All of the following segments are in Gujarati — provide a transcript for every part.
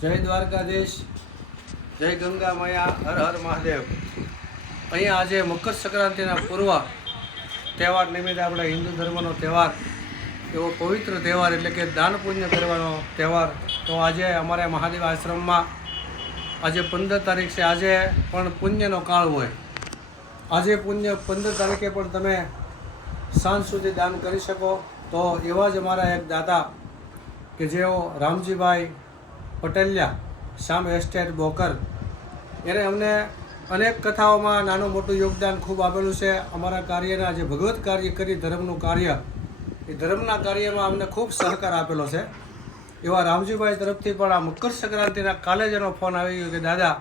જય દ્વારકાધીશ, જય ગંગા મૈયા, હર હર મહાદેવ। અહીંયા આજે મકર સંક્રાંતિના પૂર્વ તહેવાર નિમિત્તે આપણે હિન્દુ ધર્મનો તહેવાર, એવો પવિત્ર તહેવાર એટલે કે દાન પુણ્ય કરવાનો તહેવાર। તો આજે અમારે મહાદેવ આશ્રમમાં આજે 15 તારીખ છે। આજે પણ પુણ્યનો કાળ હોય। આજે 15 તારીખે પણ તમે સાંજ સુધી દાન કરી શકો। તો એવા જ અમારા એક દાદા કે જેઓ રામજીભાઈ પટેલિયા, શામ એસ્ટેટ બોકર, એને અમને અનેક કથાઓમાં નાનું મોટું યોગદાન ખૂબ આપેલું છે। અમારા કાર્યના જે ભગવત કાર્ય કરી ધર્મનું કાર્ય, એ ધર્મના કાર્યમાં અમને ખૂબ સહકાર આપેલો છે। એવા રામજીભાઈ તરફથી પણ આ મકર સંક્રાંતિના કાલે જ એનો ફોન આવી ગયો કે દાદા,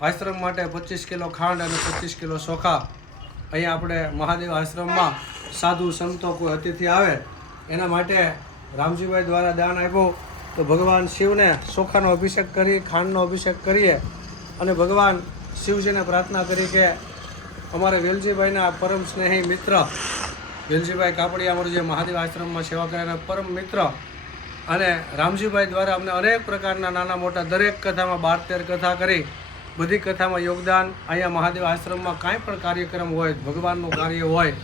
આશ્રમ માટે 25 કિલો ખાંડ અને 25 કિલો ચોખા અહીંયા આપણે મહાદેવ આશ્રમમાં સાધુ સંતો કોઈ અતિથિ આવે એના માટે રામજીભાઈ દ્વારા દાન આપ્યું। તો ભગવાન શિવને ચોખાનો અભિષેક કરી, ખાંડનો અભિષેક કરીએ અને ભગવાન શિવજીને પ્રાર્થના કરી કે અમારે વેલજીભાઈના પરમ સ્નેહી મિત્ર વેલજીભાઈ કાપડિયા, અમારું જે મહાદેવ આશ્રમમાં સેવા કર્યાના પરમ મિત્ર, અને રામજીભાઈ દ્વારા અમને અનેક પ્રકારના નાના મોટા દરેક કથામાં 12-13 કથા કરી, બધી કથામાં યોગદાન। અહીંયા મહાદેવ આશ્રમમાં કાંઈ પણ કાર્યક્રમ હોય, ભગવાનનું કાર્ય હોય,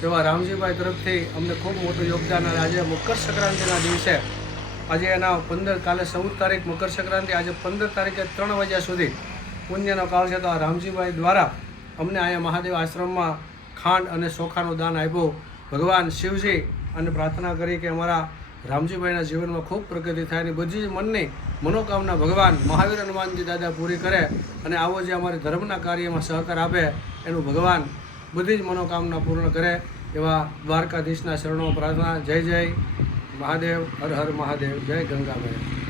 તેવા રામજીભાઈ તરફથી અમને ખૂબ મોટું યોગદાન। અને આજે મકર સંક્રાંતિના દિવસે, આજે એના 15 કાલે 14 તારીખ મકર સંક્રાંતિ, આજે 15 તારીખે 3 વાગ્યા સુધી પુણ્યનો કાળ છે। તો આ રામજીભાઈ દ્વારા અમને અહીંયા મહાદેવ આશ્રમમાં ખાંડ અને ચોખાનું દાન આપ્યું। ભગવાન શિવજી અને પ્રાર્થના કરી કે અમારા રામજીભાઈના જીવનમાં ખૂબ પ્રગતિ થાય અને બધી મનની મનોકામના ભગવાન મહાવીર હનુમાનજી દાદા પૂરી કરે અને આવો જે અમારી ધર્મના કાર્યમાં સહકાર આપે એનું ભગવાન બધી જ મનોકામના પૂર્ણ કરે। એવા દ્વારકાધીશના શરણોમાં પ્રાર્થના। જય જય મહાદેવ, હર હર મહાદેવ, જય ગંગા મૈયા।